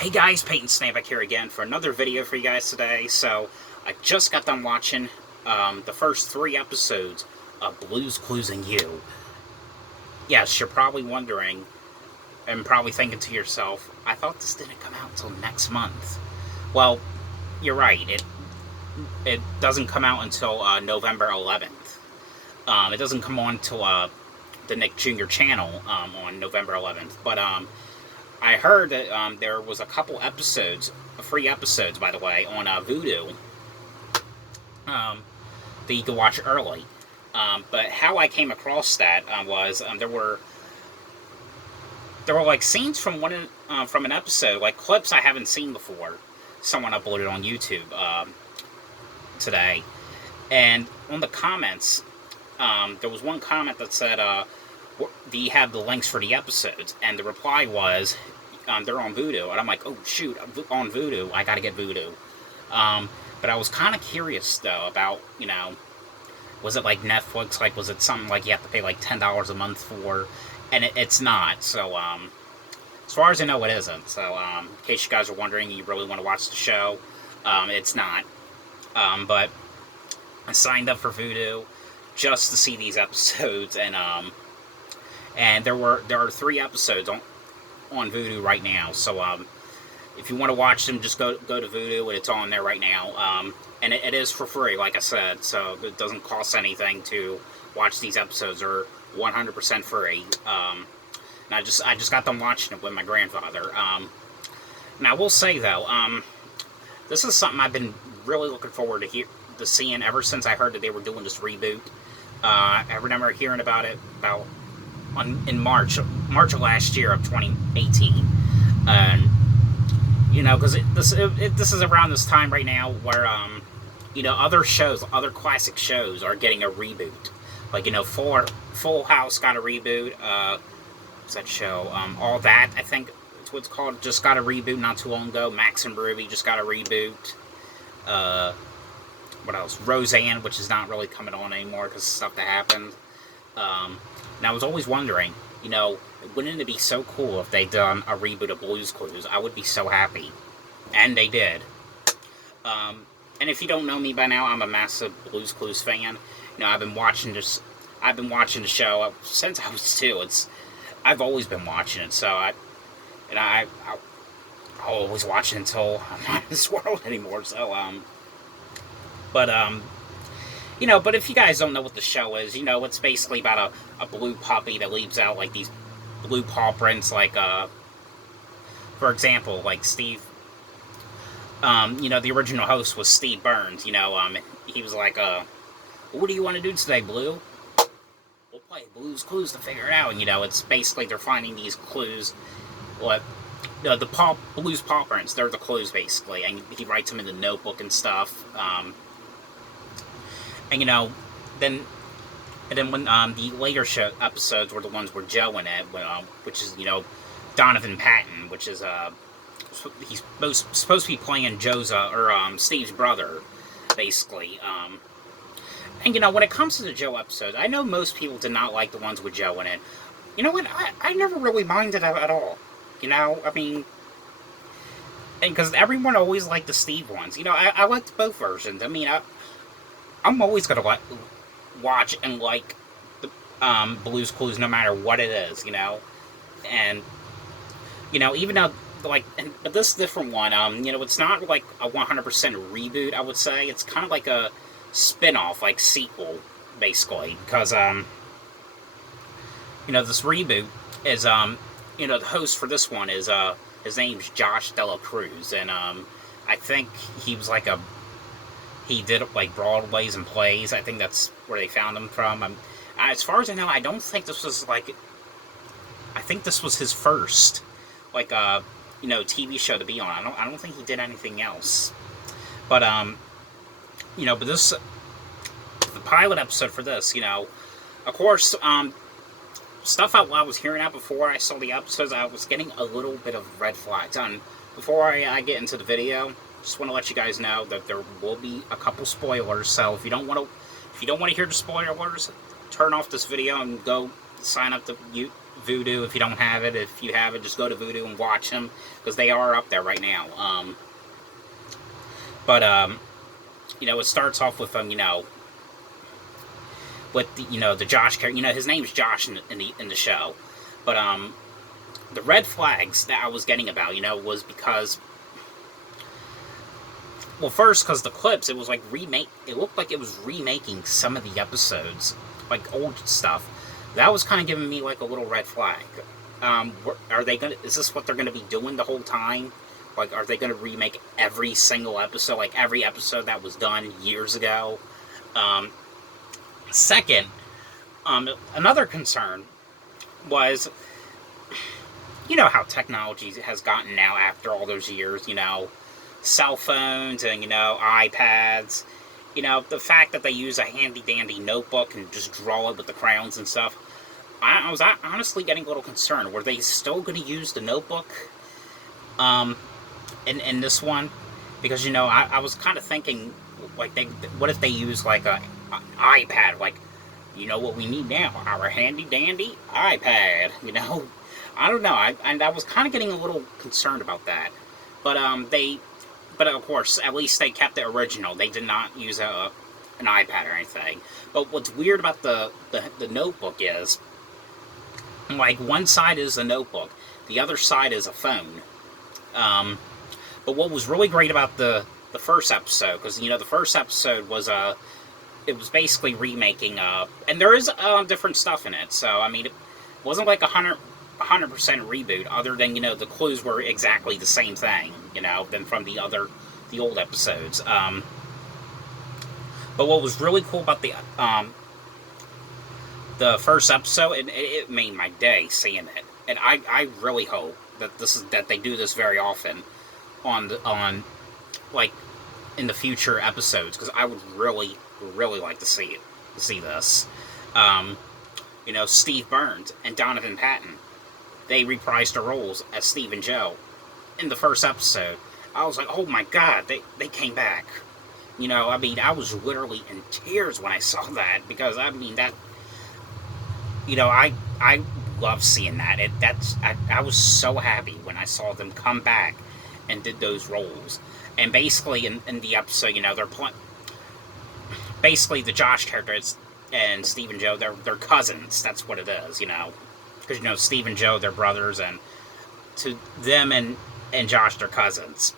Hey guys, Peyton Snabeck here again for another video for you guys today. So, I just got done watching the first 3 episodes of Blue's Clues and You. Yes, you're probably wondering, and probably thinking to yourself, I thought this didn't come out until next month. Well, you're right, it doesn't come out until November 11th. It doesn't come on until the Nick Jr. channel on November 11th, but I heard that there was a couple episodes, free episodes, by the way, on Vudu that you could watch early. But how I came across that was there were like scenes from from an episode, like clips I haven't seen before. Someone uploaded on YouTube today, and on the comments, there was one comment that said, do you have the links for the episodes? And the reply was, they're on Vudu. And I'm like, oh shoot, on Vudu, I gotta get Vudu. But I was kind of curious though about, was it like Netflix? Like, was it something like you have to pay like $10 a month for? And it's not. So, as far as I know, it isn't. So, in case you guys are wondering, you really want to watch the show, it's not. But I signed up for Vudu just to see these episodes, and there are 3 episodes on Vudu right now. So if you want to watch them, just go to Vudu, and it's on there right now. And it is for free, like I said, so it doesn't cost anything to watch these episodes. They're 100% free. And I just got done watching it with my grandfather. Now I will say though, this is something I've been really looking forward to seeing ever since I heard that they were doing this reboot. I remember hearing about it in March of last year of 2018, and because this is around this time right now where other classic shows are getting a reboot. Like Full House got a reboot. What's that show? All That, I think it's what it's called, just got a reboot not too long ago. Max and Ruby just got a reboot. What else? Roseanne, which is not really coming on anymore because of stuff that happened. And I was always wondering, wouldn't it be so cool if they'd done a reboot of Blue's Clues? I would be so happy. And they did. And if you don't know me by now, I'm a massive Blue's Clues fan. I've been watching the show since I was 2. I've always been watching it, so I'll always watch it until I'm not in this world anymore. So but if you guys don't know what the show is, it's basically about a blue puppy that leaves out like these blue paw prints, like for example, like Steve. The original host was Steve Byrnes. He was like, what do you want to do today, Blue? We'll play Blue's Clues to figure it out. And, it's basically they're finding these clues. What Blue's paw prints, they're the clues basically, and he writes them in the notebook and stuff. And then when the later show episodes were the ones where Joe in it, which is Donovan Patton, which is he's supposed to be playing Joe's or Steve's brother, basically. And when it comes to the Joe episodes, I know most people did not like the ones with Joe in it. You know what? I never really minded at all. I mean, and because everyone always liked the Steve ones. I liked both versions. I mean, I'm always gonna watch and like the Blue's Clues no matter what it is, and even though but this different one, it's not like a 100% reboot. I would say it's kind of like a spin-off, like sequel, basically, because this reboot is the host for this one is his name's Josh Dela Cruz, and I think he was he did like Broadways and plays. I think that's where they found him from. As far as I know, I don't think this was I think this was his first TV show to be on. I don't think he did anything else. But but this the pilot episode for this, of course, stuff I was hearing out before I saw the episodes, I was getting a little bit of red flags. And before I get into the video, just want to let you guys know that there will be a couple spoilers. So if you don't want to hear the spoilers, turn off this video and go sign up to Vudu if you don't have it. If you have it, just go to Vudu and watch them, because they are up there right now. But it starts off with with the Josh character. His name's Josh in the show, but the red flags that I was getting about, was because, well, first, because the clips, it was like it looked like it was remaking some of the episodes, like old stuff. That was kind of giving me like a little red flag. Is this what they're gonna be doing the whole time? Like, are they gonna remake every single episode, like every episode that was done years ago? Second, another concern was, how technology has gotten now after all those years, cell phones and, iPads, the fact that they use a handy-dandy notebook and just draw it with the crayons and stuff. I was honestly getting a little concerned. Were they still going to use the notebook in this one? Because, I was kind of thinking, like, what if they use, like, an iPad? Like, what we need now? Our handy-dandy iPad, I don't know. I was kind of getting a little concerned about that. But, but of course, at least they kept the original. They did not use an iPad or anything. But what's weird about the notebook is, like, one side is a notebook, the other side is a phone. But what was really great about the first episode, because the first episode was it was basically remaking, and there is different stuff in it. So I mean, it wasn't like 100% reboot, other than the clues were exactly the same thing, than from the old episodes. But what was really cool about the first episode, and it made my day seeing it, and I really hope that they do this very often on like in the future episodes, because I would really like to see this. Steve Byrnes and Donovan Patton, they reprised their roles as Steve and Joe in the first episode. I was like, oh my god, they came back. I mean, I was literally in tears when I saw that, because I mean that, I love seeing that. I was so happy when I saw them come back and did those roles. And basically in the episode, they're basically the Josh characters and Steve and Joe, they're cousins. That's what it is, because Steve and Joe, they're brothers, and to them and Josh, they're cousins.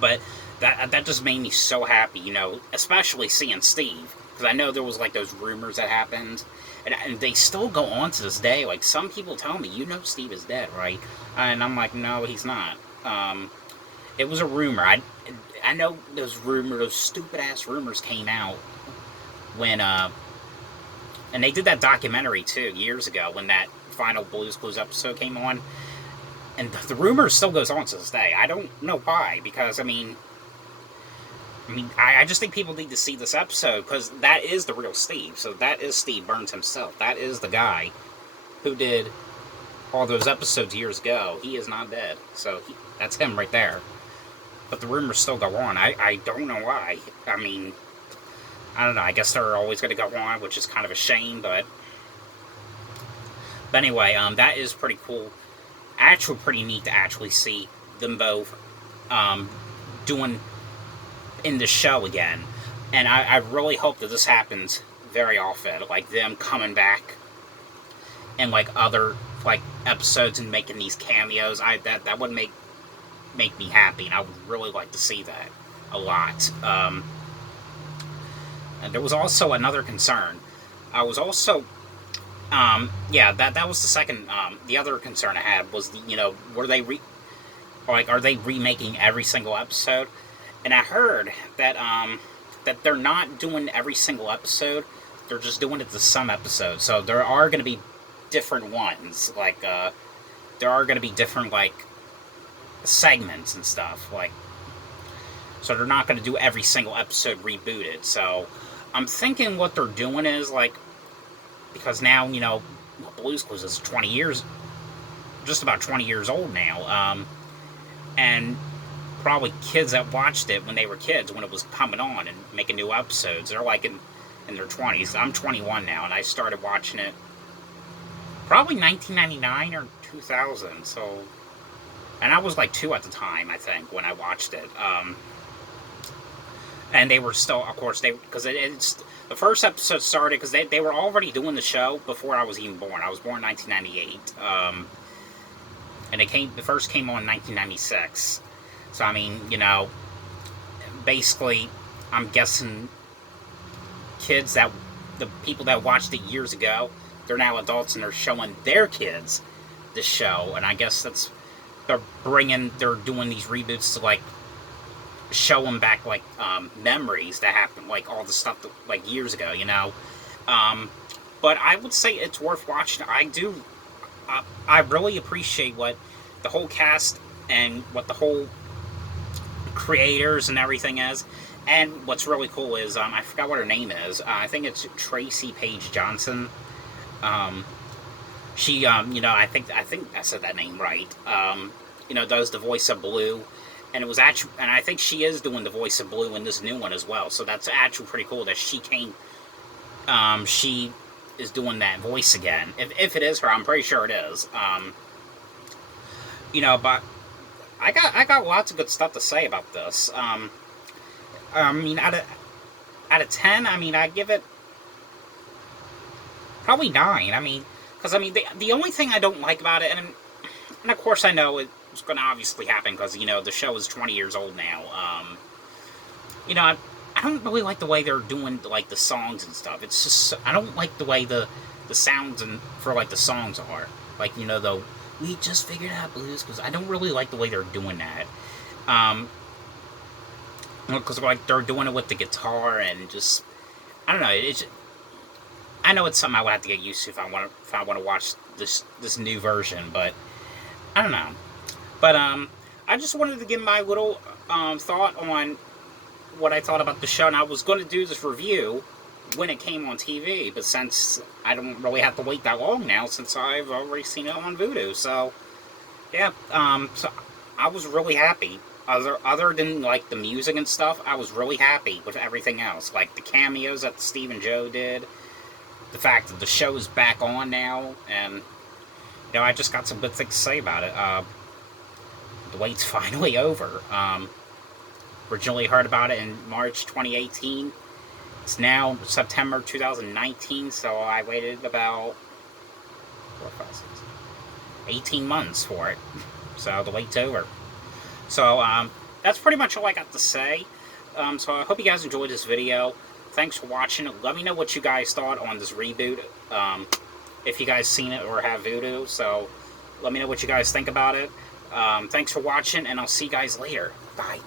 But that just made me so happy, especially seeing Steve, because I know there was like those rumors that happened, and they still go on to this day. Like, some people tell me, Steve is dead, right? And I'm like, no, he's not. It was a rumor. I know those stupid ass rumors came out when and they did that documentary too years ago, when that final Blue's Clues episode came on, and the rumor still goes on to this day. I don't know why, because I mean, I just think people need to see this episode, because that is the real Steve. So that is Steve Byrnes himself. That is the guy who did all those episodes years ago. He is not dead. So that's him right there. But the rumors still go on. I don't know why. I mean, I don't know. I guess they're always going to go on, which is kind of a shame. But anyway, that is pretty cool. Actually, pretty neat to actually see them both doing in the show again. And I really hope that this happens very often. Like, them coming back in like other like episodes and making these cameos. That would make me happy, and I would really like to see that a lot. And there was also another concern. I was also, that was the second. The other concern I had was, were they are they remaking every single episode? And I heard that that they're not doing every single episode. They're just doing it to some episodes. So there are going to be different ones. Like, there are going to be different, like, segments and stuff. Like, so they're not going to do every single episode rebooted. So I'm thinking what they're doing is, like, because now, Blue's Clues is 20 years, just about 20 years old now. And probably kids that watched it when they were kids, when it was coming on and making new episodes, they're like in their 20s. I'm 21 now, and I started watching it probably 1999 or 2000. So, and I was like 2 at the time, I think, when I watched it. And they were still, of course, because it's the first episode started because they were already doing the show before I was even born. I was born in 1998, and the first came on in 1996. So I mean, basically, I'm guessing the people that watched it years ago, they're now adults and they're showing their kids the show, and I guess they're doing these reboots to like show them back like memories that happened, like all the stuff that, like years ago, but I would say it's worth watching. I really appreciate what the whole cast and what the whole creators and everything is. And what's really cool is I forgot what her name is. I think it's Tracy Page Johnson. She I think I said that name right. Does the voice of Blue. And it was actually, and I think she is doing the voice of Blue in this new one as well. So that's actually pretty cool that she is doing that voice again. If it is her, I'm pretty sure it is. But I got lots of good stuff to say about this. I mean, out of 10, I mean, I give it probably 9. I mean, because I mean, the only thing I don't like about it, and of course I know it's going to obviously happen because, the show is 20 years old now. I don't really like the way they're doing, like, the songs and stuff. It's just, I don't like the way the sounds for, like, the songs are. Like, we just figured out blues, because I don't really like the way they're doing that. Because, like, they're doing it with the guitar and just, I don't know, I know it's something I would have to get used to if I want to watch this new version, but I don't know. But I just wanted to give my little thought on what I thought about the show, and I was going to do this review when it came on TV, but since I don't really have to wait that long now, since I've already seen it on Vudu, so yeah, so I was really happy. Other than like the music and stuff, I was really happy with everything else, like the cameos that Steve and Joe did, the fact that the show is back on now, and I just got some good things to say about it. The wait's finally over. Originally heard about it in March 2018. It's now September 2019, so I waited about 18 months for it. So the wait's over. So that's pretty much all I got to say. So I hope you guys enjoyed this video. Thanks for watching. Let me know what you guys thought on this reboot. If you guys seen it or have Vudu, so let me know what you guys think about it. Thanks for watching, and I'll see you guys later. Bye.